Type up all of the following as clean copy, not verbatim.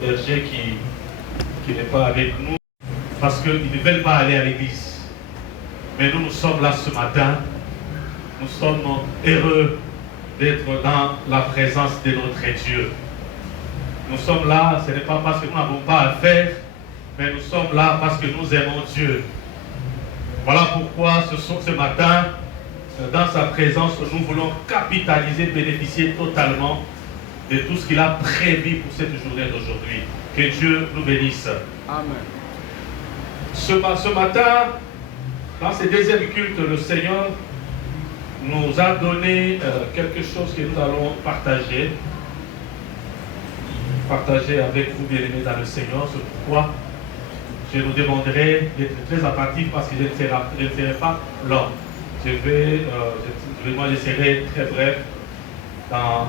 berger qui n'est pas avec nous parce qu'ils ne veulent pas aller à l'église. Mais nous sommes là ce matin. Nous sommes heureux d'être dans la présence de notre Dieu. Nous sommes là, ce n'est pas parce que nous n'avons pas à faire, mais nous sommes là parce que nous aimons Dieu. Voilà pourquoi ce matin, dans sa présence, nous voulons capitaliser, bénéficier totalement de tout ce qu'il a prévu pour cette journée d'aujourd'hui. Que Dieu nous bénisse. Amen. Ce matin, dans ce deuxième culte, le Seigneur nous a donné quelque chose que nous allons partager avec vous, bien-aimés dans le Seigneur. C'est pourquoi je nous demanderai d'être très attentifs parce que je ne serai pas long. Moi, je serai très bref dans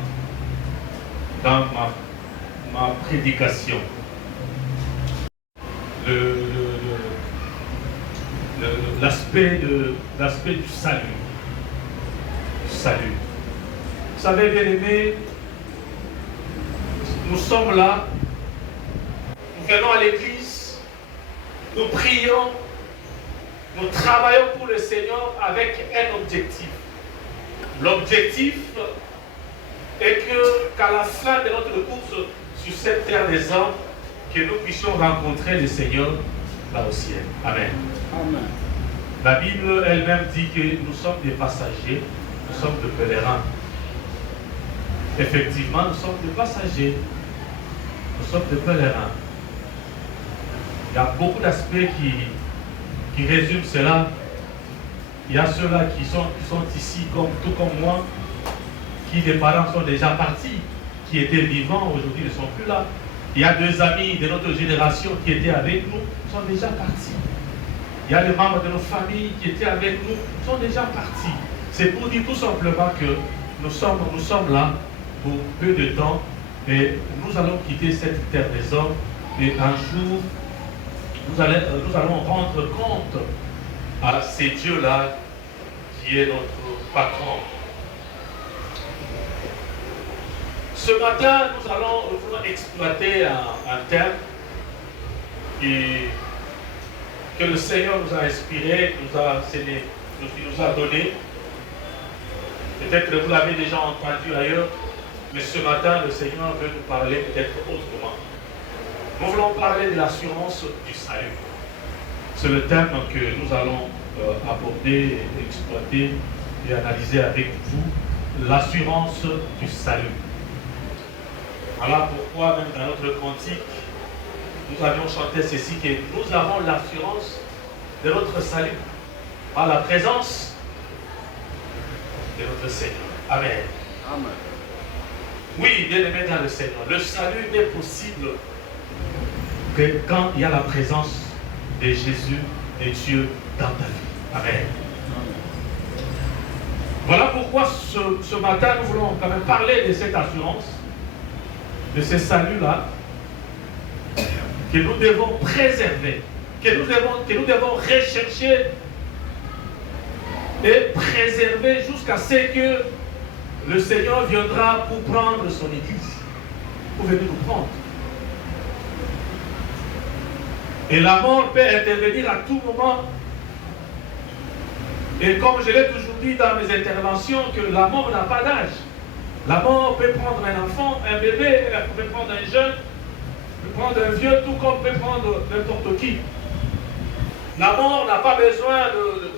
ma prédication. L'aspect du salut. Vous savez, bien aimés, nous sommes là, nous venons à l'église, nous prions, nous travaillons pour le Seigneur avec un objectif. L'objectif est qu'à la fin de notre course sur cette terre des hommes, que nous puissions rencontrer le Seigneur là au ciel. Amen. Amen. La Bible elle-même dit que nous sommes des passagers, nous sommes des pèlerins. Effectivement, nous sommes des passagers, nous sommes des pèlerins. Il y a beaucoup d'aspects qui résument cela. Il y a ceux-là qui sont ici, tout comme moi, qui les parents sont déjà partis, qui étaient vivants, aujourd'hui ils ne sont plus là. Il y a deux amis de notre génération qui étaient avec nous, sont déjà partis. Il y a les membres de nos familles qui étaient avec nous, sont déjà partis. C'est pour dire tout simplement que nous sommes là pour peu de temps et nous allons quitter cette terre des hommes et un jour, nous allons rendre compte à ces dieux-là qui est notre patron. Ce matin, nous allons exploiter un thème que le Seigneur nous a inspiré, nous a donné. Peut-être que vous l'avez déjà entendu ailleurs, mais ce matin, le Seigneur veut nous parler peut-être autrement. Nous voulons parler de l'assurance du salut. C'est le thème que nous allons aborder, exploiter et analyser avec vous, l'assurance du salut. Voilà pourquoi même dans notre cantique, nous avions chanté ceci, que nous avons l'assurance de notre salut par la présence de notre Seigneur. Amen. Amen. Oui, bien aimé dans le Seigneur, le salut n'est possible que quand il y a la présence de Jésus et Dieu dans ta vie. Amen. Voilà pourquoi ce matin, nous voulons quand même parler de cette assurance, de ce salut-là, que nous devons préserver, que nous devons rechercher et préserver jusqu'à ce que le Seigneur viendra pour prendre son Église, pour venir nous prendre. Et la mort peut intervenir à tout moment. Et comme je l'ai toujours dit dans mes interventions, que la mort n'a pas d'âge. La mort peut prendre un enfant, un bébé, elle peut prendre un jeune, peut prendre un vieux, tout comme peut prendre n'importe qui. La mort n'a pas besoin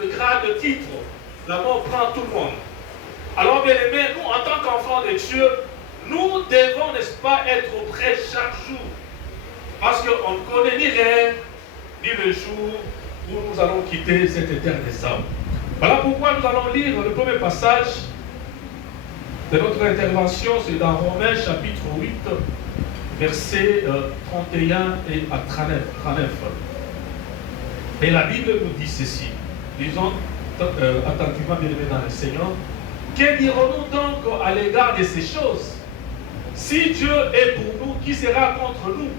de grade, de titre. La mort prend tout le monde. Alors bien aimés, nous en tant qu'enfants de Dieu, nous devons, n'est-ce pas, être prêts chaque jour. Parce qu'on ne connaît ni l'heure, ni le jour où nous allons quitter cette terre des hommes. Voilà pourquoi nous allons lire le premier passage de notre intervention, c'est dans Romains chapitre 8, versets 31 et à 39. Et la Bible nous dit ceci. Lisons attentivement, bien aimés dans le Seigneur. Que dirons-nous donc à l'égard de ces choses? Si Dieu est pour nous, qui sera contre nous?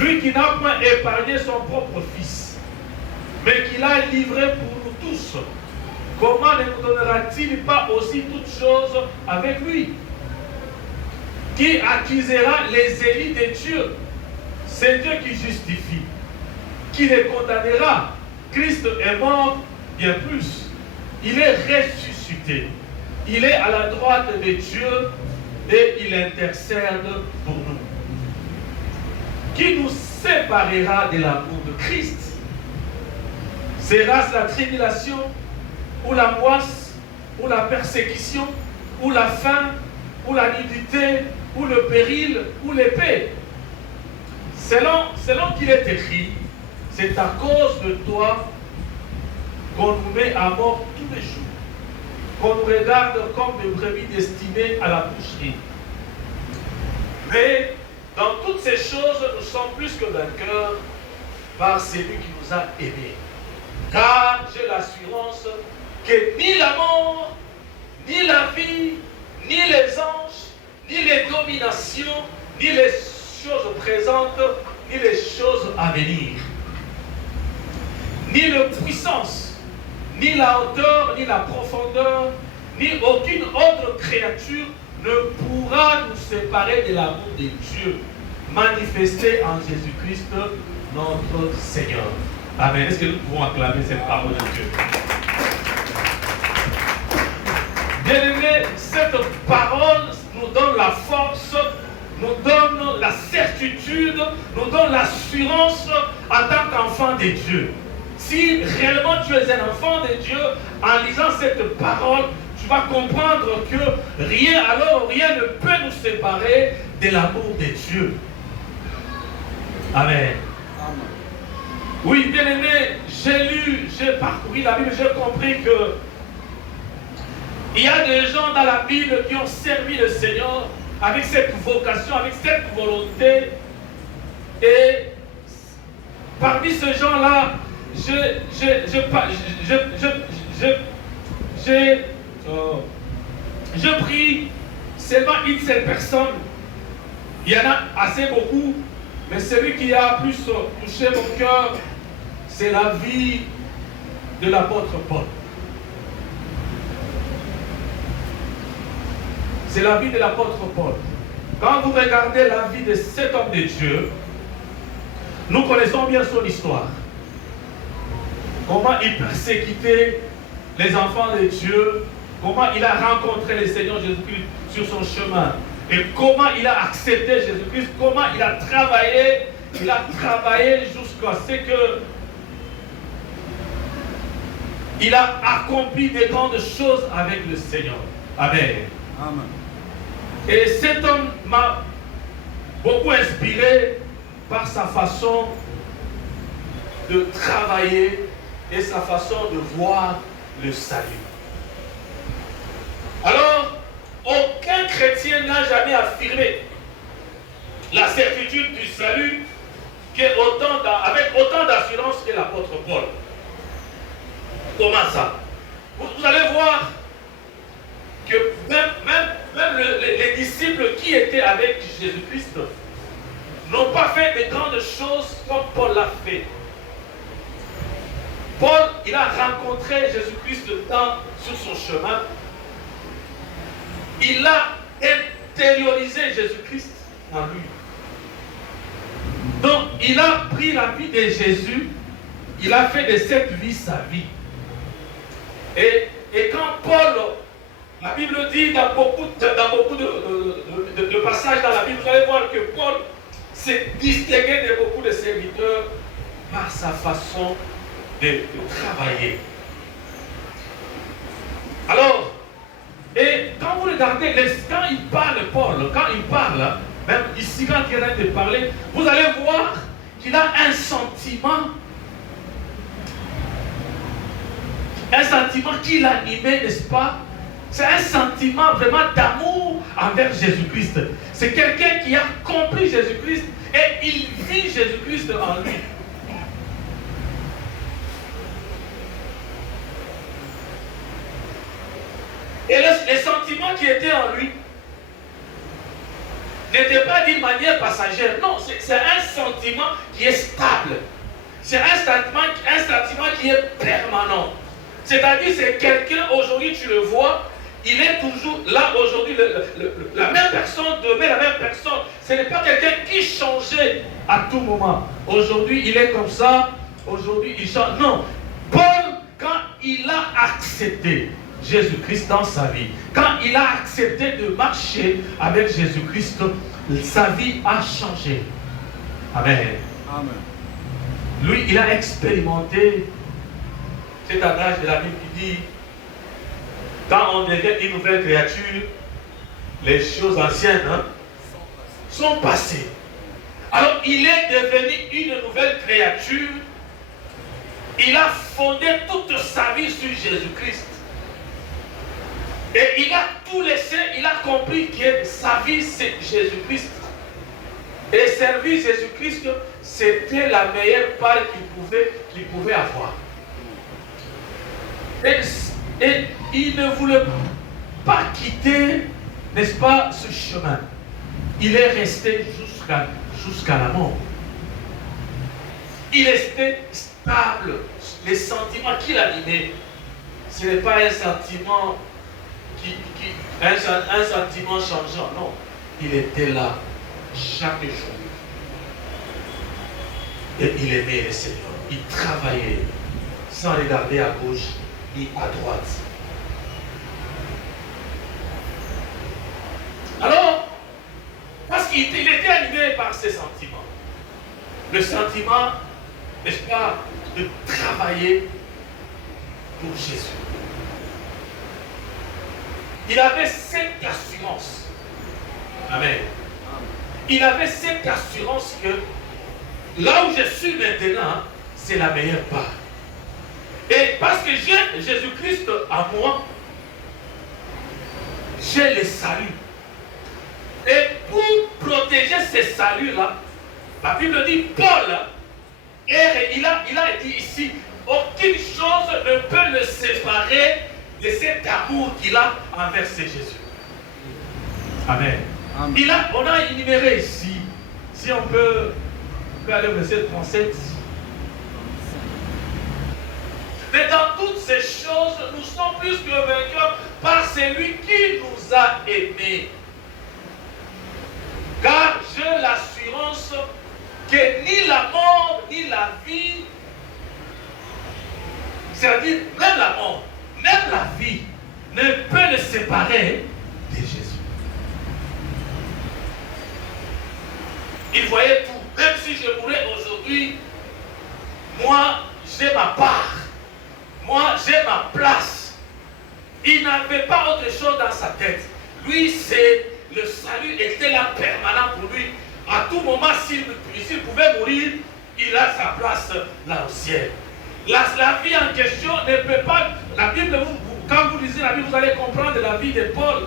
Lui qui n'a pas épargné son propre Fils, mais qui l'a livré pour nous tous, comment ne nous donnera-t-il pas aussi toutes choses avec lui? Qui accusera les élus de Dieu? C'est Dieu qui justifie. Qui les condamnera? Christ est mort bien plus. Il est ressuscité. Il est à la droite de Dieu et il intercède pour nous. Qui nous séparera de l'amour de Christ? Sera-ce la tribulation, ou l'angoisse, ou la persécution, ou la faim, ou la nudité, ou le péril, ou l'épée? Selon qu'il est écrit, c'est à cause de toi qu'on nous met à mort tous les jours, qu'on nous regarde comme des brebis destinées à la boucherie. Mais dans toutes ces choses, nous sommes plus que vainqueurs par celui qui nous a aimés. Car j'ai l'assurance que ni la mort, ni la vie, ni les anges, ni les dominations, ni les choses présentes, ni les choses à venir, ni la puissance, ni la hauteur, ni la profondeur, ni aucune autre créature ne pourra nous séparer de l'amour de Dieu manifesté en Jésus-Christ, notre Seigneur. Amen. Est-ce que nous pouvons acclamer cette parole de Dieu? Bien-aimés, cette parole nous donne la force, nous donne la certitude, nous donne l'assurance en tant qu'enfant de Dieu. Si réellement tu es un enfant de Dieu, en lisant cette parole, tu vas comprendre que rien ne peut nous séparer de l'amour de Dieu. Amen. Oui, bien aimé, j'ai parcouru la Bible, j'ai compris que il y a des gens dans la Bible qui ont servi le Seigneur avec cette vocation, avec cette volonté. Et parmi ces gens-là, je prie seulement une seule personne. Il y en a assez beaucoup, mais celui qui a plus touché mon cœur, c'est la vie de l'apôtre Paul. C'est la vie de l'apôtre Paul. Quand vous regardez la vie de cet homme de Dieu, nous connaissons bien son histoire. Comment il persécutait les enfants de Dieu, comment il a rencontré le Seigneur Jésus-Christ sur son chemin, et comment il a accepté Jésus-Christ, comment il a travaillé jusqu'à ce que il a accompli des grandes choses avec le Seigneur. Amen. Amen. Et cet homme m'a beaucoup inspiré par sa façon de travailler et sa façon de voir le salut. Alors, aucun chrétien n'a jamais affirmé la certitude du salut avec autant d'assurance que l'apôtre Paul. Comment ça? Vous allez voir que même les disciples qui étaient avec Jésus-Christ n'ont pas fait de grandes choses comme Paul l'a fait. Paul, il a rencontré Jésus-Christ sur son chemin. Il a intériorisé Jésus-Christ en lui. Donc, il a pris la vie de Jésus, il a fait de cette vie sa vie. Et quand Paul, la Bible dit dans beaucoup de passages dans la Bible, vous allez voir que Paul s'est distingué de beaucoup de serviteurs par sa façon de travailler. Alors, et quand vous regardez, quand il parle, Paul, quand il parle, même ici quand il arrête de parler, vous allez voir qu'il a un sentiment qui l'animait, n'est-ce pas? C'est un sentiment vraiment d'amour envers Jésus-Christ. C'est quelqu'un qui a compris Jésus-Christ et il vit Jésus-Christ en lui. Et les sentiments qui étaient en lui n'étaient pas d'une manière passagère. Non, c'est un sentiment qui est stable. C'est un sentiment qui est permanent. C'est-à-dire, c'est quelqu'un, aujourd'hui tu le vois, il est toujours là aujourd'hui, la même personne demeure la même personne. Ce n'est pas quelqu'un qui changeait à tout moment. Aujourd'hui, il est comme ça, aujourd'hui, il change. Non, Paul, quand il a accepté Jésus-Christ dans sa vie, quand il a accepté de marcher avec Jésus-Christ, sa vie a changé. Amen. Amen. Lui, il a expérimenté cet adage de la Bible qui dit, quand on devient une nouvelle créature, les choses anciennes sont passées. Alors, il est devenu une nouvelle créature. Il a fondé toute sa vie sur Jésus-Christ. Et il a tout laissé, il a compris que sa vie, c'est Jésus-Christ. Et servir Jésus-Christ, c'était la meilleure part qu'il pouvait avoir. Et il ne voulait pas quitter, n'est-ce pas, ce chemin. Il est resté jusqu'à la mort. Il restait stable. Les sentiments qu'il animait, ce n'est pas un sentiment un sentiment changeant. Non, il était là chaque jour. Et il aimait le Seigneur. Il travaillait sans regarder à gauche ni à droite. Alors, parce qu'il était animé par ses sentiments. Le sentiment, n'est-ce pas, de travailler pour Jésus. Il avait cette assurance. Amen. Il avait cette assurance que là où je suis maintenant, c'est la meilleure part. Et parce que j'ai Jésus-Christ à moi, j'ai le salut. Et pour protéger ce salut-là, la Bible dit, Paul, il a dit ici, aucune chose ne peut le séparer de cet amour qu'il a envers Jésus. Amen. Amen. On a énuméré ici, si on peut aller au verset 37. Mais dans toutes ces choses, nous sommes plus que vainqueurs par celui qui nous a aimés. Car j'ai l'assurance que ni la mort, ni la vie, c'est-à-dire même la mort, même la vie, ne peut le séparer de Jésus. Il voyait tout. Même si je mourrais aujourd'hui, moi, j'ai ma part. Moi, j'ai ma place. Il n'avait pas autre chose dans sa tête. Lui, c'est le salut était là permanent pour lui. À tout moment, s'il pouvait mourir, il a sa place là au ciel. La vie en question ne peut pas... La Bible, quand vous lisez la Bible, vous allez comprendre la vie de Paul.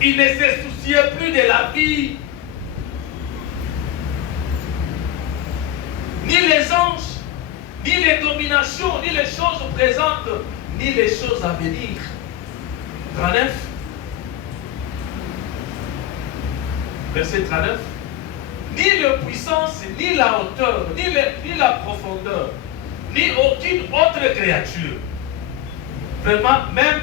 Il ne se souciait plus de la vie. Ni les anges, ni les dominations, ni les choses présentes, ni les choses à venir. 39. Verset 39. Ni la puissance, ni la hauteur, ni la profondeur, ni aucune autre créature. Vraiment, même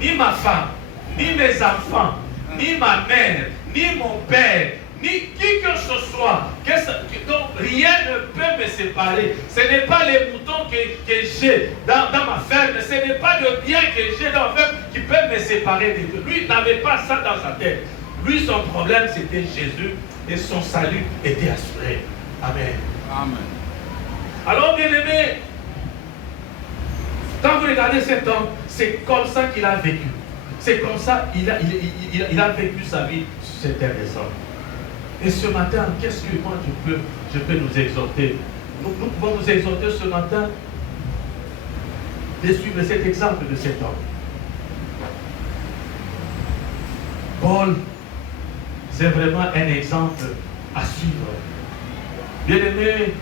ni ma femme, ni mes enfants, ni ma mère, ni mon père, ni qui que ce soit, donc rien ne peut me séparer. Ce n'est pas les moutons que j'ai dans ma ferme, ce n'est pas le bien que j'ai dans ma ferme qui peut me séparer de Dieu. Lui n'avait pas ça dans sa tête. Lui, son problème, c'était Jésus et son salut était assuré. Amen. Amen. Alors, bien aimé, quand vous regardez cet homme, c'est comme ça qu'il a vécu. C'est comme ça qu'il a vécu sa vie sur cette terre des hommes. Et ce matin, qu'est-ce que moi je peux nous exhorter? Nous pouvons nous exhorter ce matin de suivre cet exemple de cet homme. Paul, c'est vraiment un exemple à suivre. Bien aimé,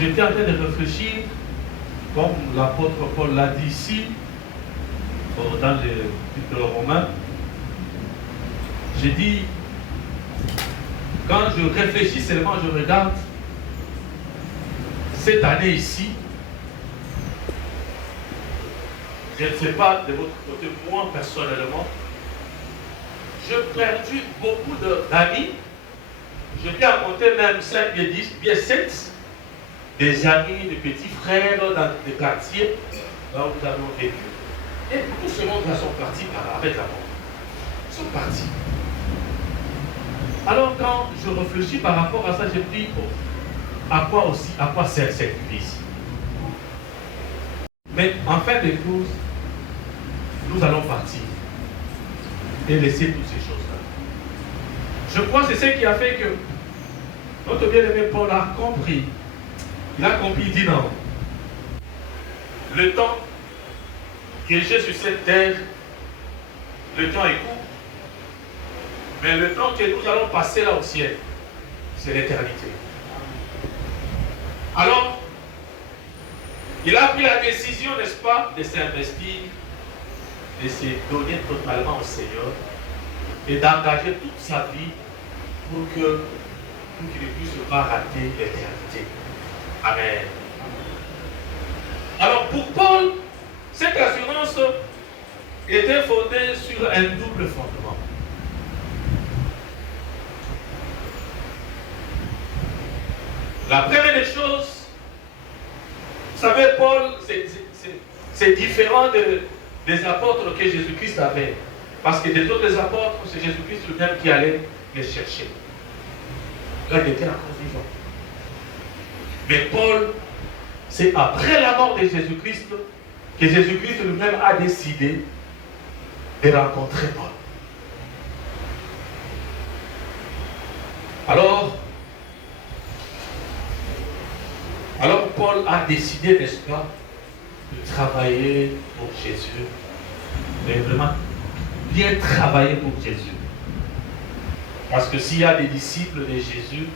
j'étais en train de réfléchir, comme l'apôtre Paul l'a dit ici, dans les Romains. J'ai dit, quand je réfléchis seulement, je regarde cette année ici, Je ne sais pas de votre côté, moi personnellement, j'ai perdu beaucoup d'amis. Je peux en compter même 5, 10, bien 7, des amis, des petits frères dans des quartiers là où nous avons vécu. Et tout ce monde-là sont partis avec la mort. Ils sont partis. Alors quand je réfléchis par rapport à ça, je me dis, oh, à quoi sert cette vie ici? Mais en fin de compte, nous allons partir et laisser toutes ces choses-là. Je crois que c'est ce qui a fait que notre bien-aimé Paul a compris. Il a compris, il dit non. Le temps que j'ai sur cette terre, le temps est court. Mais le temps que nous allons passer là au ciel, c'est l'éternité. Alors, il a pris la décision, n'est-ce pas, de s'investir, de se donner totalement au Seigneur et d'engager toute sa vie pour qu'il ne puisse pas rater l'éternité. Amen. Alors pour Paul, cette assurance était fondée sur un double fondement. La première des choses, vous savez, Paul, c'est différent des apôtres que Jésus-Christ avait. Parce que les autres apôtres, c'est Jésus-Christ lui-même qui allait les chercher. Là, il était encore vivant. Mais Paul, c'est après la mort de Jésus-Christ que Jésus-Christ lui-même a décidé de rencontrer Paul. Alors Paul a décidé, n'est-ce pas, de travailler pour Jésus. Et vraiment bien travailler pour Jésus. Parce que s'il y a des disciples de Jésus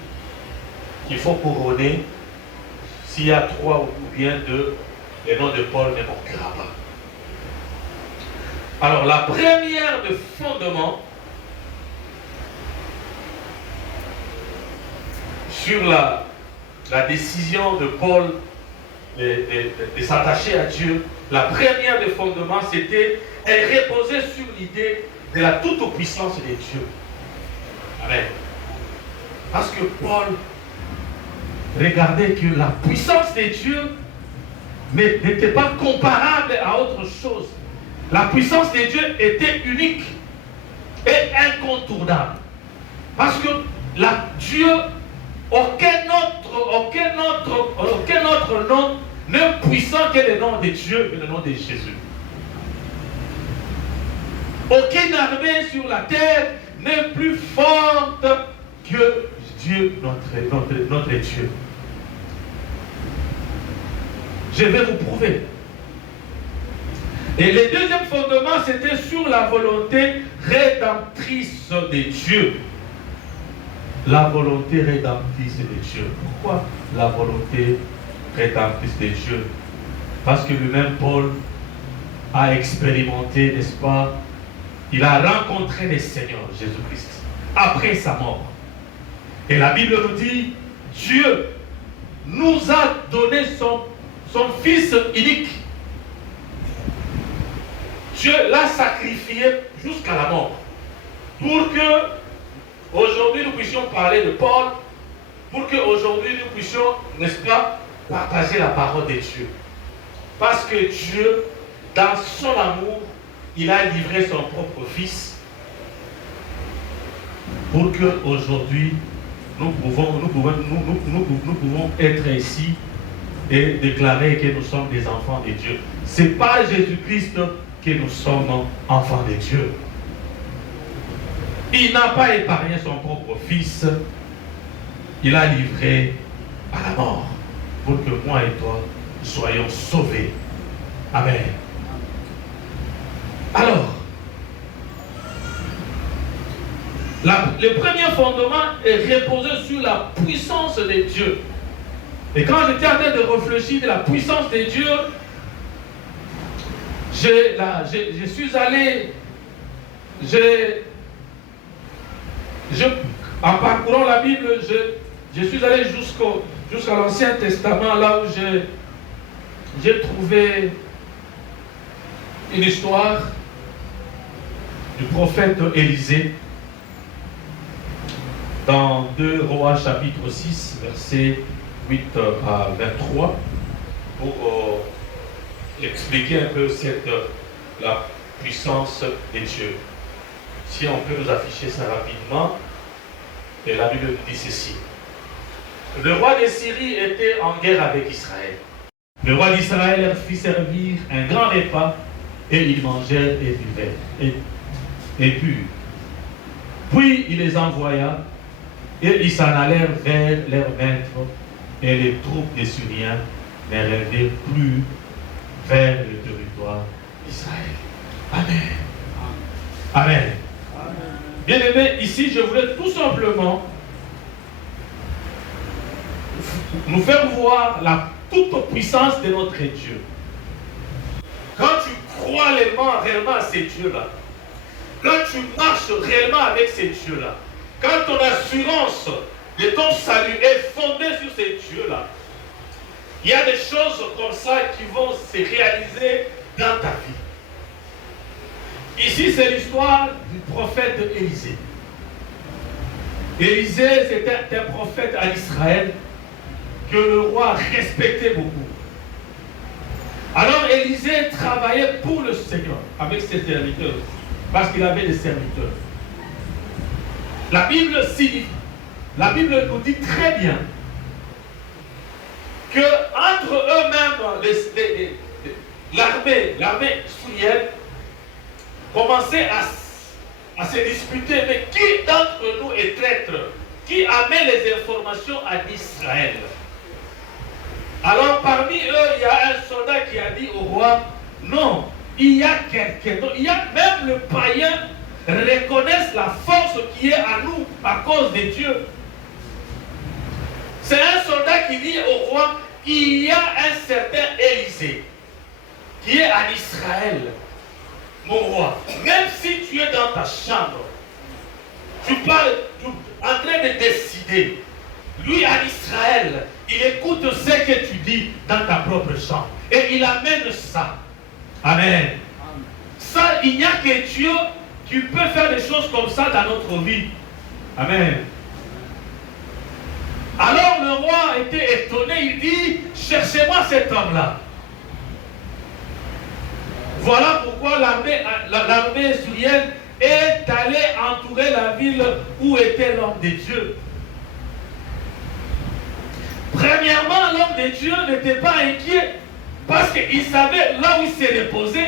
qu'il faut couronner, s'il y a 3 ou bien 2, le nom de Paul ne manquera pas. Alors la première de fondement sur la décision de Paul de s'attacher à Dieu, la première de fondement, c'était, elle reposait sur l'idée de la toute-puissance de Dieu. Amen. Parce que Paul regardait que la puissance de Dieu n'était pas comparable à autre chose. La puissance de Dieu était unique et incontournable. Parce que Dieu, aucun autre nom n'est puissant que le nom de Dieu et le nom de Jésus. Aucune armée sur la terre n'est plus forte que Dieu, notre Dieu. Je vais vous prouver. Et le deuxième fondement, c'était sur la volonté rédemptrice de Dieu. La volonté rédemptrice de Dieu. Pourquoi la volonté rédemptrice de Dieu? Parce que lui-même, Paul, a expérimenté, n'est-ce pas? Il a rencontré le Seigneur Jésus-Christ après sa mort. Et la Bible nous dit, Dieu nous a donné son Fils unique. Dieu l'a sacrifié jusqu'à la mort. Pour que aujourd'hui nous puissions parler de Paul, pour que aujourd'hui nous puissions, n'est-ce pas, partager la parole de Dieu. Parce que Dieu, dans son amour, il a livré son propre Fils pour que aujourd'hui nous pouvons être ici et déclarer que nous sommes des enfants de Dieu. Ce n'est pas Jésus-Christ que nous sommes enfants de Dieu. Il n'a pas épargné son propre Fils. Il a livré à la mort pour que moi et toi soyons sauvés. Amen. Alors, le premier fondement est reposé sur la puissance de Dieu. Et quand j'étais en train de réfléchir de la puissance de Dieu, je suis allé, en parcourant la Bible, je suis allé jusqu'à l'Ancien Testament, là où j'ai trouvé une histoire du prophète Élisée dans 2 Rois chapitre 6, versets 8 à 23, pour expliquer un peu la puissance de Dieu. Si on peut nous afficher ça rapidement, et la Bible dit ceci. Le roi de Syrie était en guerre avec Israël. Le roi d'Israël leur fit servir un grand repas et ils mangèrent et buvaient et purent. Puis il les envoya et ils s'en allèrent vers leur maître et les troupes des Syriens ne revenaient plus vers le territoire d'Israël. Amen. Amen. Bien aimé, ici je voulais tout simplement nous faire voir la toute puissance de notre Dieu. Quand tu crois réellement à ces dieux-là, quand tu marches réellement avec ces dieux-là, quand ton assurance de ton salut est fondée sur ces dieux-là, il y a des choses comme ça qui vont se réaliser dans ta vie. Ici, c'est l'histoire du prophète Élisée. Élisée, c'était un prophète à Israël que le roi respectait beaucoup. Alors Élisée travaillait pour le Seigneur avec ses serviteurs, parce qu'il avait des serviteurs. La Bible nous dit très bien que entre eux-mêmes, l'armée syrienne commençait à se disputer, mais qui d'entre nous est traître? Qui amène les informations à Israël? Alors parmi eux, il y a un soldat qui a dit au roi, non, il y a quelqu'un, il y a même le païen reconnaissent la force qui est à nous à cause de Dieu. C'est un soldat qui dit au roi, il y a un certain Élisée qui est en Israël, mon roi. Même si tu es dans ta chambre, tu parles en train de décider. Lui en Israël, il écoute ce que tu dis dans ta propre chambre. Et il amène ça. Amen. Ça, il n'y a que Dieu qui peut faire des choses comme ça dans notre vie. Amen. Alors le roi était étonné, il dit, cherchez-moi cet homme-là. Voilà pourquoi l'armée syrienne est allée entourer la ville où était l'homme de Dieu. Premièrement, l'homme de Dieu n'était pas inquiet parce qu'il savait là où il s'est reposé.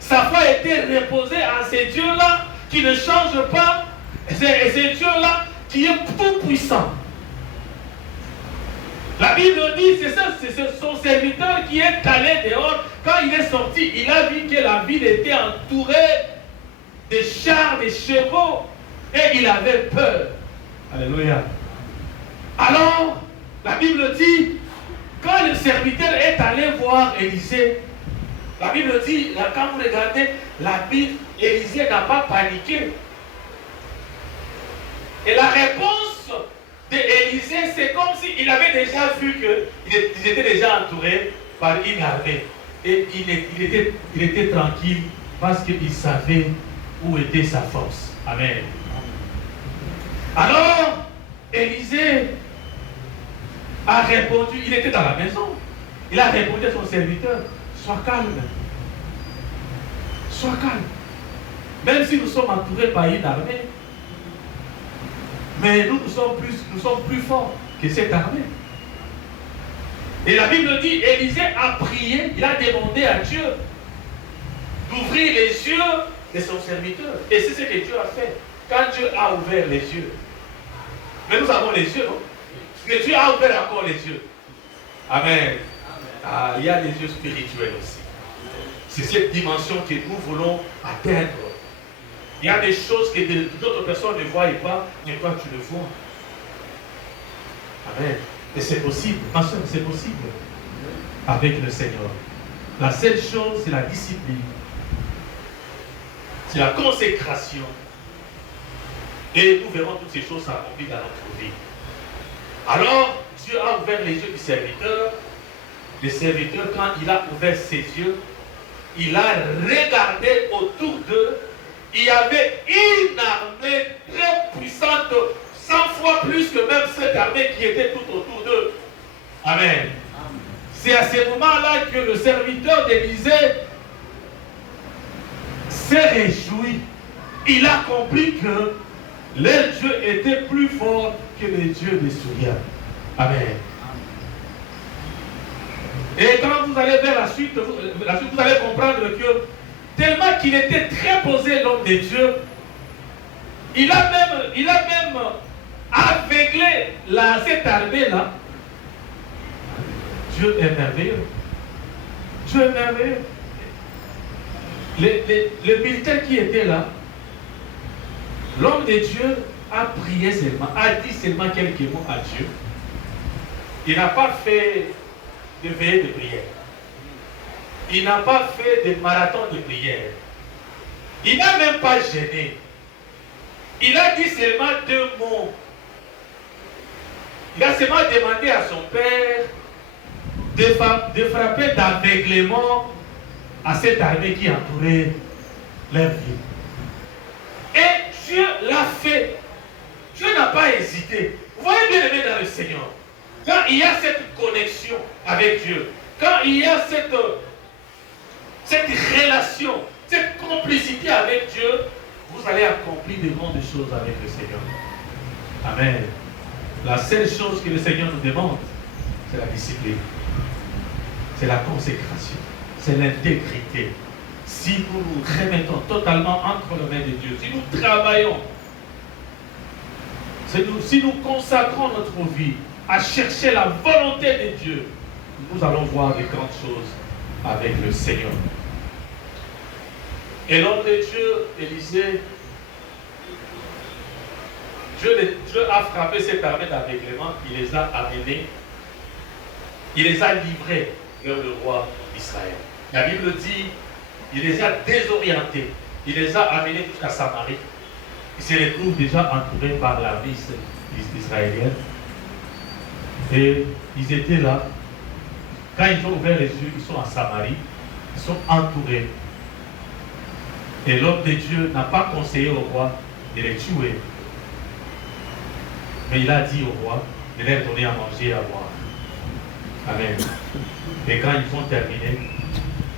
Sa foi était reposée en ces dieux-là qui ne changent pas, et ces dieux-là qui est tout puissant. La Bible dit, c'est son serviteur qui est allé dehors. Quand il est sorti, il a vu que la ville était entourée de chars, de chevaux, et il avait peur. Alléluia. Alors, la Bible dit, quand le serviteur est allé voir Élisée, la Bible dit, quand vous regardez, la Bible, Élisée n'a pas paniqué. Et la réponse d'Élisée, c'est comme s'il avait déjà vu qu'ils étaient déjà entourés par une armée. Et il était tranquille parce qu'il savait où était sa force. Amen. Alors, Élisée a répondu, il était dans la maison. Il a répondu à son serviteur, sois calme. Sois calme. Même si nous sommes entourés par une armée, mais nous sommes plus forts que cette armée. Et la Bible dit, Élisée a prié, il a demandé à Dieu d'ouvrir les yeux de son serviteur. Et c'est ce que Dieu a fait. Quand Dieu a ouvert les yeux. Mais nous avons les yeux, non? Mais Dieu a ouvert encore les yeux. Amen. Ah, il y a des yeux spirituels aussi. C'est cette dimension que nous voulons atteindre. Il y a des choses que d'autres personnes ne voient pas, mais toi tu le vois. Amen. Et c'est possible, ma soeur, c'est possible avec le Seigneur. La seule chose, c'est la discipline. C'est la consécration. Et nous verrons toutes ces choses s'accomplir dans notre vie. Alors, Dieu a ouvert les yeux du serviteur. Le serviteur, quand il a ouvert ses yeux, il a regardé autour d'eux. Il y avait une armée très puissante, 100 fois plus que même cette armée qui était tout autour d'eux. Amen. C'est à ce moment-là que le serviteur d'Élisée s'est réjoui. Il a compris que leur Dieu était plus fort que les dieux des Syriens. Amen. Et quand vous allez vers la suite, vous allez comprendre que tellement qu'il était très posé, l'homme de Dieu, il a même aveuglé cette armée-là. Dieu est merveilleux. Dieu est merveilleux. Les militaires qui étaient là, l'homme de Dieu a prié seulement, a dit seulement quelques mots à Dieu. Il n'a pas fait de veillée de prière. Il n'a pas fait de marathon de prière. Il n'a même pas gêné. Il a dit seulement 2 mots. Il a seulement demandé à son père de frapper d'aveuglement à cette armée qui entourait leur vie. Et Dieu l'a fait. Dieu n'a pas hésité. Vous voyez bien aimé dans le Seigneur. Quand il y a cette connexion avec Dieu, quand il y a cette relation, cette complicité avec Dieu, vous allez accomplir de grandes choses avec le Seigneur. Amen. La seule chose que le Seigneur nous demande, c'est la discipline. C'est la consécration. C'est l'intégrité. Si nous nous remettons totalement entre les mains de Dieu, si nous travaillons, si nous consacrons notre vie à chercher la volonté de Dieu, nous allons voir de grandes choses avec le Seigneur. Et l'homme de Dieu, Élisée, Dieu a frappé cette armée d'aveuglement, il les a amenés, il les a livrés vers le roi d'Israël. La Bible dit, il les a désorientés, il les a amenés jusqu'à Samarie. Ils se retrouvent déjà entourés par l'armée israélienne. Et ils étaient là. Quand ils ont ouvert les yeux, ils sont à Samarie, ils sont entourés. Et l'homme de Dieu n'a pas conseillé au roi de les tuer. Mais il a dit au roi de leur donner à manger et à boire. Amen. Et quand ils ont terminé,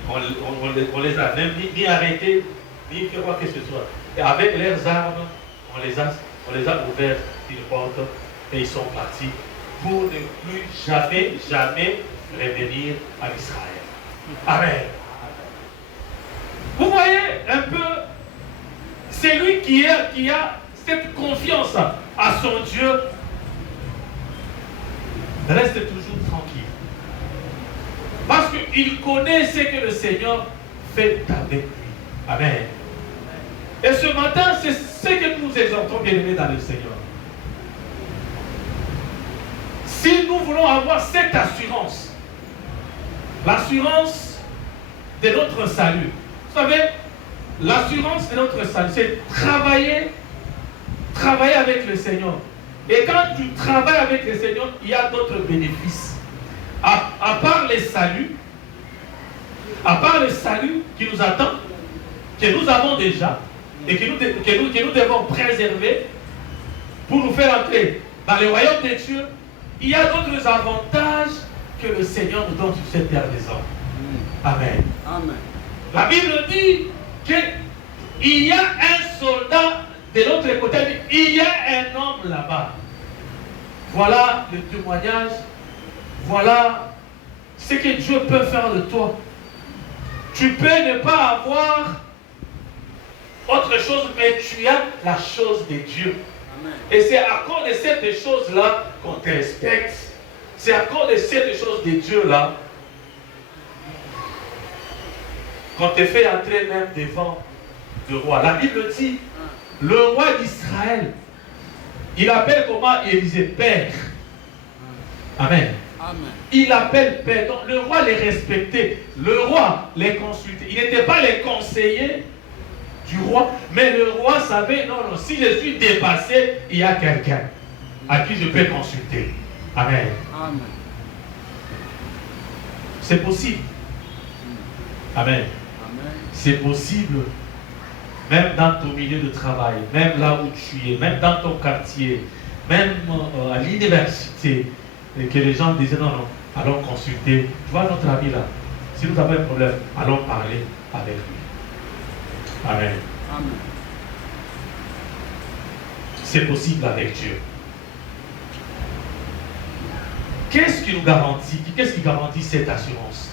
on les a même ni arrêtés, ni fait quoi que ce soit. Et avec leurs armes, on les a ouvert une porte et ils sont partis pour ne plus jamais revenir à Israël. Amen. Vous voyez un peu, c'est lui qui a cette confiance à son Dieu, reste toujours tranquille. Parce qu'il connaît ce que le Seigneur fait avec lui. Amen. Et ce matin, c'est ce que nous exhortons, bien-aimés dans le Seigneur. Si nous voulons avoir cette assurance, l'assurance de notre salut, vous savez, l'assurance de notre salut, c'est travailler avec le Seigneur. Et quand tu travailles avec le Seigneur, il y a d'autres bénéfices. À part le salut qui nous attend, que nous avons déjà, et que nous devons préserver pour nous faire entrer dans le royaume de Dieu, il y a d'autres avantages que le Seigneur nous donne sur cette terre des hommes. Amen. Amen. La Bible dit qu'il y a un soldat de l'autre côté, il y a un homme là-bas. Voilà le témoignage, voilà ce que Dieu peut faire de toi. Tu peux ne pas avoir autre chose, mais tu as la chose de Dieu. Amen. Et c'est à cause de cette chose-là qu'on te respecte. C'est à cause de cette chose de Dieu-là qu'on te fait entrer même devant le roi. La Bible dit, le roi d'Israël, il appelle comment Élisée Père. Amen. Amen. Il appelle Père. Donc le roi les respectait. Le roi les consultait. Il n'était pas les conseillers du roi, mais le roi savait, non, si je suis dépassé, il y a quelqu'un à qui je peux consulter. Amen. Amen. C'est possible. Amen. C'est possible, même dans ton milieu de travail, même là où tu es, même dans ton quartier, même à l'université, et que les gens disaient non, non, allons consulter. Tu vois notre ami là, si nous avons un problème, allons parler avec lui. Amen. Amen. C'est possible avec Dieu. Qu'est-ce qui nous garantit, qu'est-ce qui garantit cette assurance?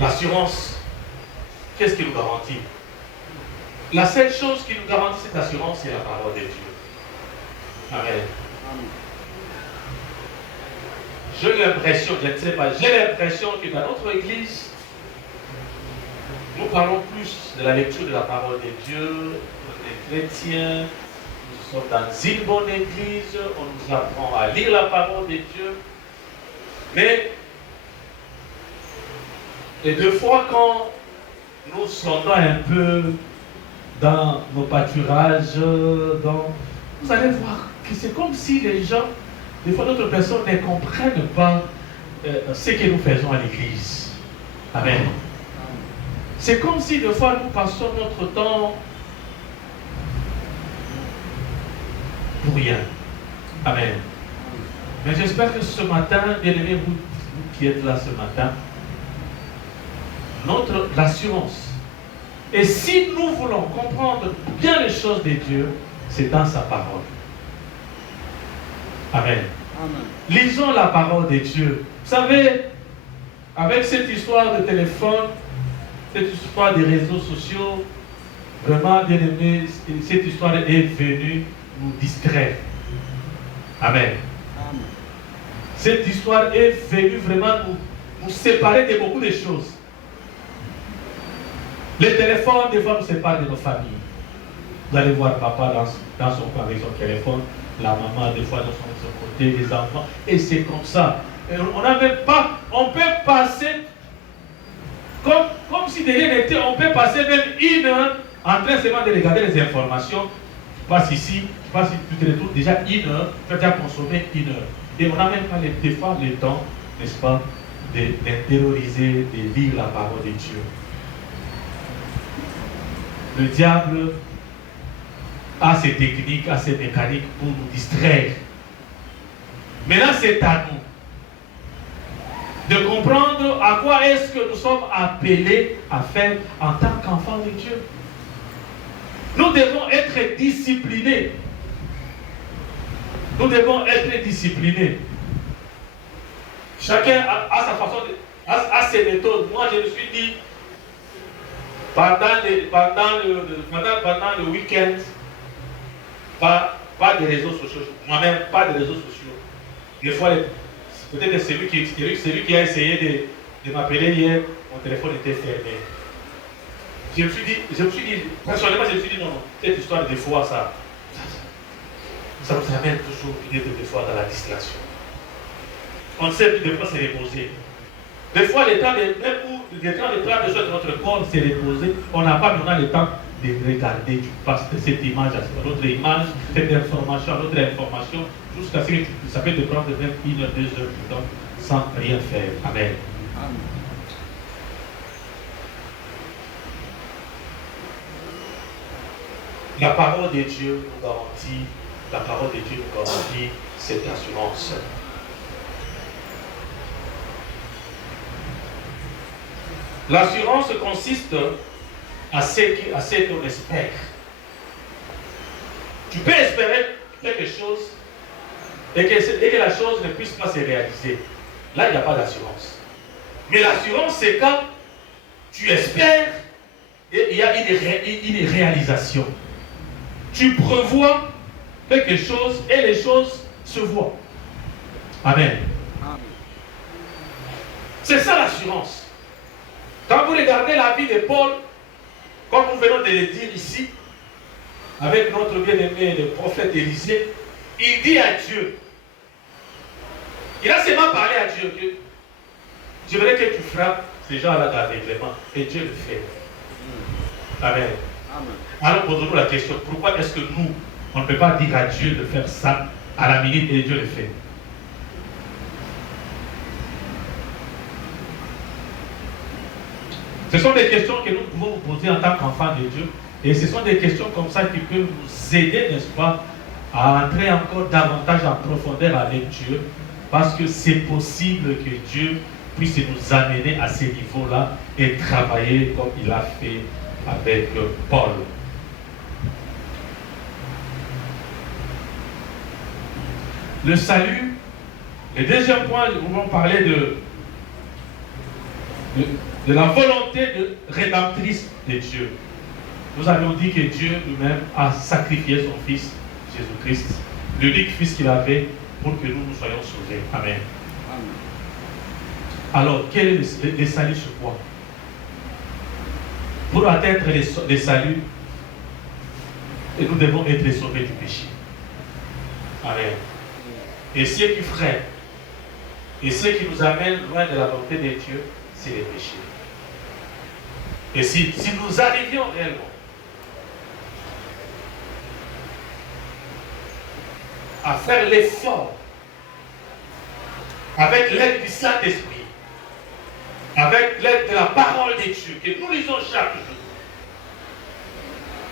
L'assurance, qu'est-ce qui nous garantit? La seule chose qui nous garantit cette assurance, c'est la parole de Dieu. Amen. J'ai l'impression, je ne sais pas, j'ai l'impression que dans notre église, nous parlons plus de la lecture de la parole de Dieu, des chrétiens. Nous sommes dans une bonne église, on nous apprend à lire la parole de Dieu. Mais, et deux fois quand nous sondons un peu dans nos pâturages, vous allez voir que c'est comme si les gens, des fois d'autres personnes ne comprennent pas ce que nous faisons à l'église. Amen. C'est comme si des fois nous passons notre temps pour rien. Amen. Mais j'espère que ce matin, bien-aimés, vous qui êtes là ce matin, l'assurance. Et si nous voulons comprendre bien les choses de Dieu, c'est dans sa parole. Amen. Amen. Lisons la parole de Dieu. Vous savez, avec cette histoire de téléphone, cette histoire des réseaux sociaux, vraiment, bien aimé, cette histoire est venue nous distraire. Amen. Amen. Cette histoire est venue vraiment nous séparer de beaucoup de choses. Les téléphones, des fois, nous séparent de nos familles. Vous allez voir papa dans son coin avec son téléphone, la maman, des fois, de son côté, les enfants, et c'est comme ça. Et on n'a même pas, on peut passer, comme si de rien n'était, on peut passer même une heure en train seulement de regarder les informations. Tu passes ici, tu passes, tu te retrouves déjà une heure, tu as déjà consommé une heure. Et on n'a même pas des fois le temps, n'est-ce pas, d'intérioriser, de lire la parole de Dieu. Le diable a ses techniques, a ses mécaniques pour nous distraire. Maintenant, c'est à nous de comprendre à quoi est-ce que nous sommes appelés à faire en tant qu'enfants de Dieu. Nous devons être disciplinés. Nous devons être disciplinés. Chacun a sa façon, a ses méthodes. Moi, je me suis dit, pendant le week-end, pas de réseaux sociaux. Moi-même, pas de réseaux sociaux. Des fois, peut-être celui qui a essayé de m'appeler hier, mon téléphone était fermé. Je me suis dit, personnellement, je me suis dit, non, cette histoire de foi, ça nous amène toujours des fois dans la distraction. On sait que des fois c'est reposé. Des fois, le temps de prendre soin de notre corps, c'est reposé. On n'a pas maintenant le temps de regarder, tu passes de cette image à l'autre image, cette information à l'autre information, jusqu'à ce que ça peut te prendre même 1 heure, 2 heures de temps sans rien faire. Amen. Amen. La parole de Dieu nous garantit cette assurance. L'assurance consiste à ce qu'on espère. Tu peux espérer quelque chose et que la chose ne puisse pas se réaliser. Là, il n'y a pas d'assurance. Mais l'assurance, c'est quand tu espères et il y a une réalisation. Tu prévois quelque chose et les choses se voient. Amen. Amen. C'est ça l'assurance. Quand vous regardez la vie de Paul, comme nous venons de le dire ici, avec notre bien-aimé, le prophète Élisée, il dit à Dieu, il a seulement parlé à Dieu que je voudrais que tu frappes ces gens-là d'aveuglement. Et Dieu le fait. Amen. Amen. Alors posons-nous la question, pourquoi est-ce que nous, on ne peut pas dire à Dieu de faire ça à la minute et Dieu le fait? Ce sont des questions que nous pouvons nous poser en tant qu'enfants de Dieu. Et ce sont des questions comme ça qui peuvent nous aider, n'est-ce pas, à entrer encore davantage en profondeur avec Dieu. Parce que c'est possible que Dieu puisse nous amener à ces niveaux-là et travailler comme il a fait avec Paul. Le salut, le deuxième point, nous allons parler de la volonté rédemptrice de Dieu. Nous avions dit que Dieu lui-même a sacrifié son Fils, Jésus-Christ, l'unique Fils qu'il avait pour que nous soyons sauvés. Amen. Alors, quel est le salut sur quoi? Pour atteindre le salut, nous devons être sauvés du péché. Amen. Et ce qui freine, et ce qui nous amène loin de la volonté de Dieu, c'est les péchés. Et si nous arrivions réellement à faire l'effort avec l'aide du Saint-Esprit, avec l'aide de la parole de Dieu que nous lisons chaque jour,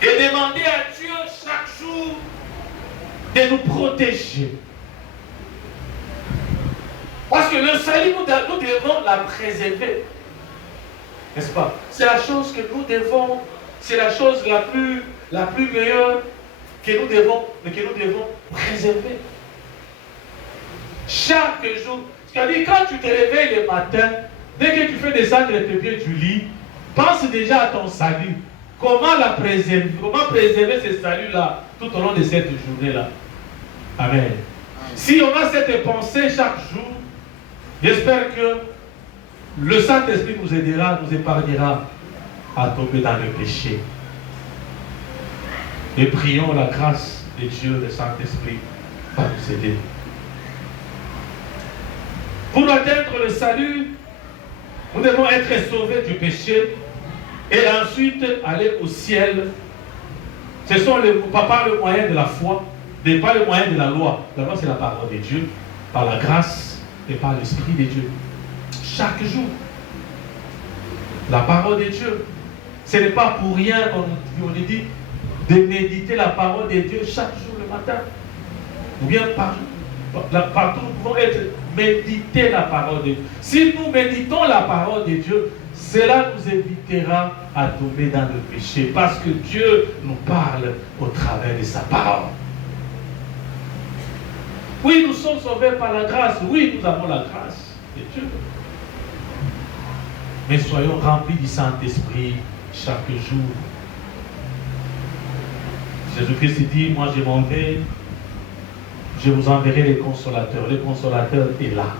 et demander à Dieu chaque jour de nous protéger. Parce que le salut, nous devons la préserver. N'est-ce pas? C'est la chose que nous devons, c'est la chose la plus meilleure que nous devons préserver. Chaque jour. C'est-à-dire, quand tu te réveilles le matin, dès que tu fais descendre tes pieds du lit, pense déjà à ton salut. Comment la préserver? Comment préserver ce salut-là tout au long de cette journée-là? Amen. Si on a cette pensée chaque jour, j'espère que le Saint-Esprit nous aidera, nous épargnera à tomber dans le péché. Et prions la grâce de Dieu, le Saint-Esprit, va nous aider. Pour atteindre le salut, nous devons être sauvés du péché et ensuite aller au ciel. Ce sont par le moyen de la foi, pas le moyen de la loi. La loi, c'est la parole de Dieu, par la grâce et par l'Esprit de Dieu. Chaque jour, la parole de Dieu. Ce n'est pas pour rien qu'on nous dit de méditer la parole de Dieu chaque jour le matin. Ou bien partout nous pouvons méditer la parole de Dieu. Si nous méditons la parole de Dieu, cela nous évitera à tomber dans le péché. Parce que Dieu nous parle au travers de sa parole. Oui, nous sommes sauvés par la grâce. Oui, nous avons la grâce de Dieu. Mais soyons remplis du Saint-Esprit chaque jour. Jésus-Christ dit, moi je m'en vais, je vous enverrai les consolateurs. Le consolateur est là.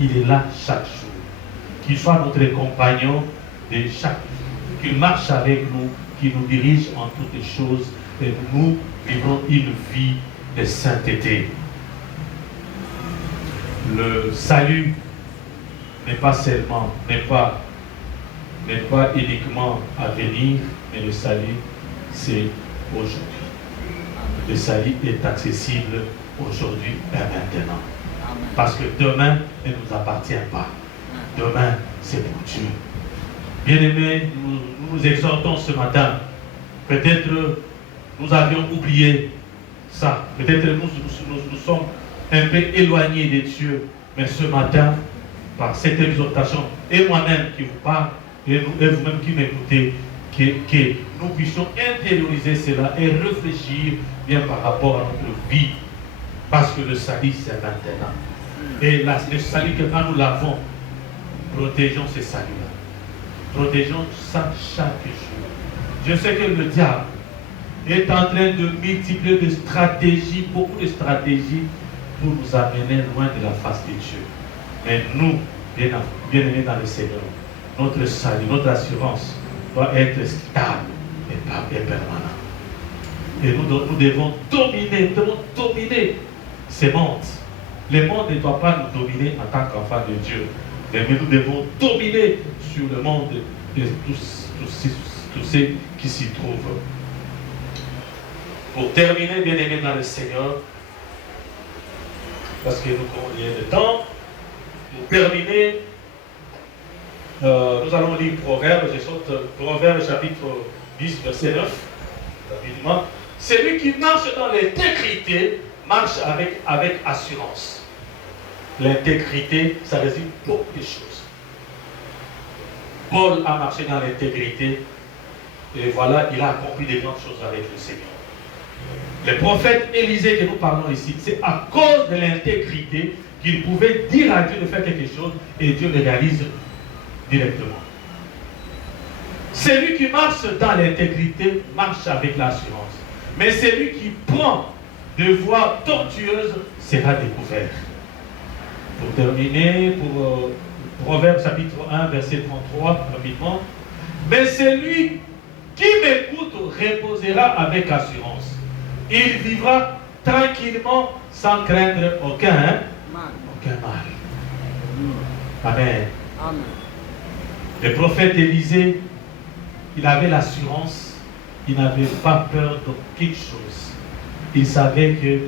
Il est là chaque jour. Qu'il soit notre compagnon de chaque jour. Qu'il marche avec nous, qu'il nous dirige en toutes les choses. Et nous vivons une vie de sainteté. Le salut n'est pas seulement, n'est pas uniquement à venir, mais le salut, c'est aujourd'hui. Le salut est accessible aujourd'hui et maintenant. Parce que demain ne nous appartient pas. Demain, c'est pour Dieu. Bien-aimés, nous nous exhortons ce matin. Peut-être nous avions oublié ça. Peut-être nous sommes un peu éloignés de Dieu. Mais ce matin, par cette exhortation, et moi-même qui vous parle, et vous-même qui m'écoutez, que nous puissions intérioriser cela et réfléchir bien par rapport à notre vie. Parce que le salut, c'est maintenant. Et le salut que quand nous l'avons, protégeons ce salut-là. Protégeons ça chaque jour. Je sais que le diable est en train de multiplier des stratégies, beaucoup de stratégies pour nous amener loin de la face de Dieu. Mais nous, bien-aimés dans le Seigneur, notre salut, notre assurance doit être stable et permanent. Et nous devons dominer ces mondes. Le monde ne doit pas nous dominer en tant qu'enfants de Dieu. Mais nous devons dominer sur le monde de tous ceux qui s'y trouvent. Pour terminer, bien-aimés dans le Seigneur, parce que nous avons de temps, pour terminer, Nous allons lire Proverbes, je saute Proverbes chapitre 10, verset 9, rapidement. Celui qui marche dans l'intégrité marche avec assurance. L'intégrité, ça résume beaucoup de choses. Paul a marché dans l'intégrité et voilà, il a accompli de grandes choses avec le Seigneur. Le prophète Élisée que nous parlons ici, c'est à cause de l'intégrité qu'il pouvait dire à Dieu de faire quelque chose et Dieu le réalise directement. Celui qui marche dans l'intégrité marche avec l'assurance. Mais celui qui prend de voies tortueuses sera découvert. Pour terminer, pour Proverbes chapitre 1, verset 33, rapidement. Mais celui qui m'écoute reposera avec assurance. Il vivra tranquillement sans craindre aucun mal. Amen. Amen. Le prophète Élisée, il avait l'assurance, il n'avait pas peur d'aucune chose. Il savait que,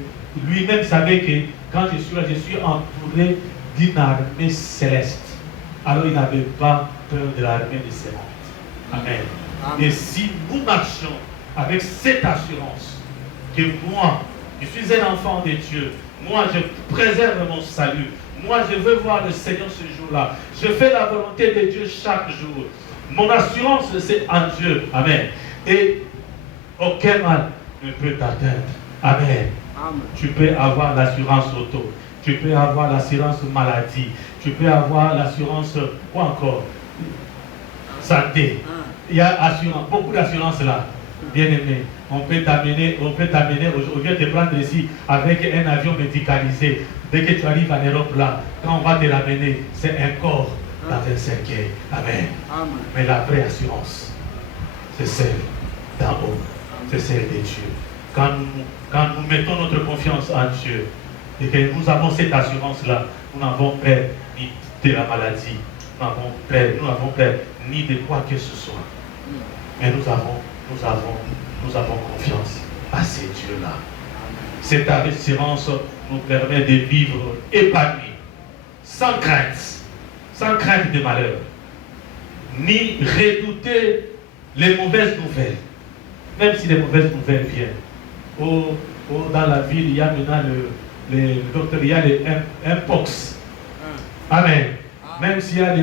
lui-même savait que quand je suis là, je suis entouré d'une armée céleste. Alors il n'avait pas peur de l'armée de ses mondes. Amen. Amen. Et si nous marchons avec cette assurance, que moi, je suis un enfant de Dieu, moi je préserve mon salut, moi je veux voir le Seigneur ce jour-là, je fais la volonté de Dieu chaque jour. Mon assurance c'est en Dieu. Amen. Et aucun mal ne peut t'atteindre. Amen. Amen. Tu peux avoir l'assurance auto, tu peux avoir l'assurance maladie, tu peux avoir l'assurance, quoi encore, santé. Il y a assurance, beaucoup d'assurance là. Bien aimé, on peut t'amener, au lieu de te prendre ici avec un avion médicalisé, dès que tu arrives en Europe là, quand on va te l'amener, c'est un corps dans un cercueil. Amen. Amen. Mais la vraie assurance, c'est celle d'en haut, c'est celle de Dieu. Quand nous mettons notre confiance en Dieu et que nous avons cette assurance-là, nous n'avons peur ni de la maladie, nous n'avons peur ni de quoi que ce soit. Mais nous avons confiance à ces dieux-là. Cette assurance nous permet de vivre épanouis, sans crainte de malheur, ni redouter les mauvaises nouvelles, même si les mauvaises nouvelles viennent. Dans la ville, il y a maintenant le docteur, il y a un pox. Amen. Même s'il y a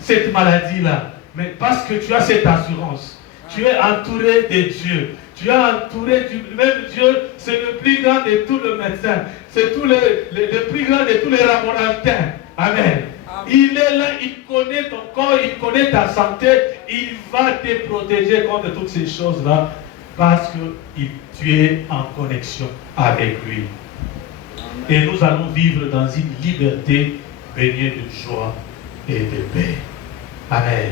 cette maladie-là, mais parce que tu as cette assurance, tu es entouré de Dieu. Tu es entouré du même Dieu, c'est le plus grand de tous les médecins. C'est le plus grand de tous les laboratoires. Amen. Il est là, il connaît ton corps, il connaît ta santé, il va te protéger contre toutes ces choses-là parce que tu es en connexion avec lui. Et nous allons vivre dans une liberté baignée de joie et de paix. Amen.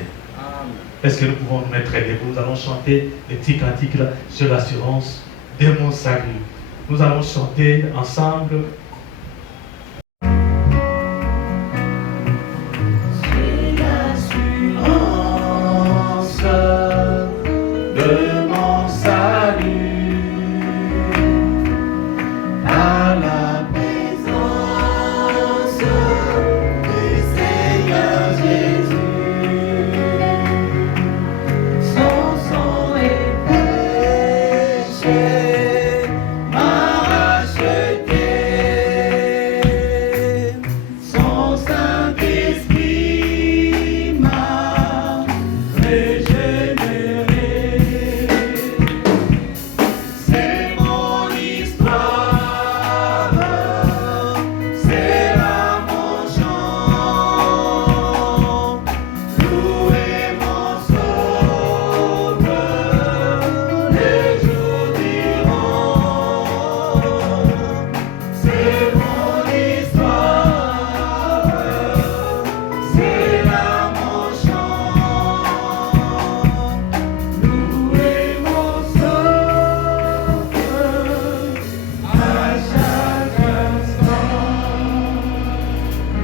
Est-ce que nous pouvons nous mettre debout? Nous allons chanter les petits cantiques sur l'assurance de mon salut. Nous allons chanter ensemble.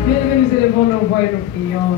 Bien-aimés, nous élevons nos voix et nous prions.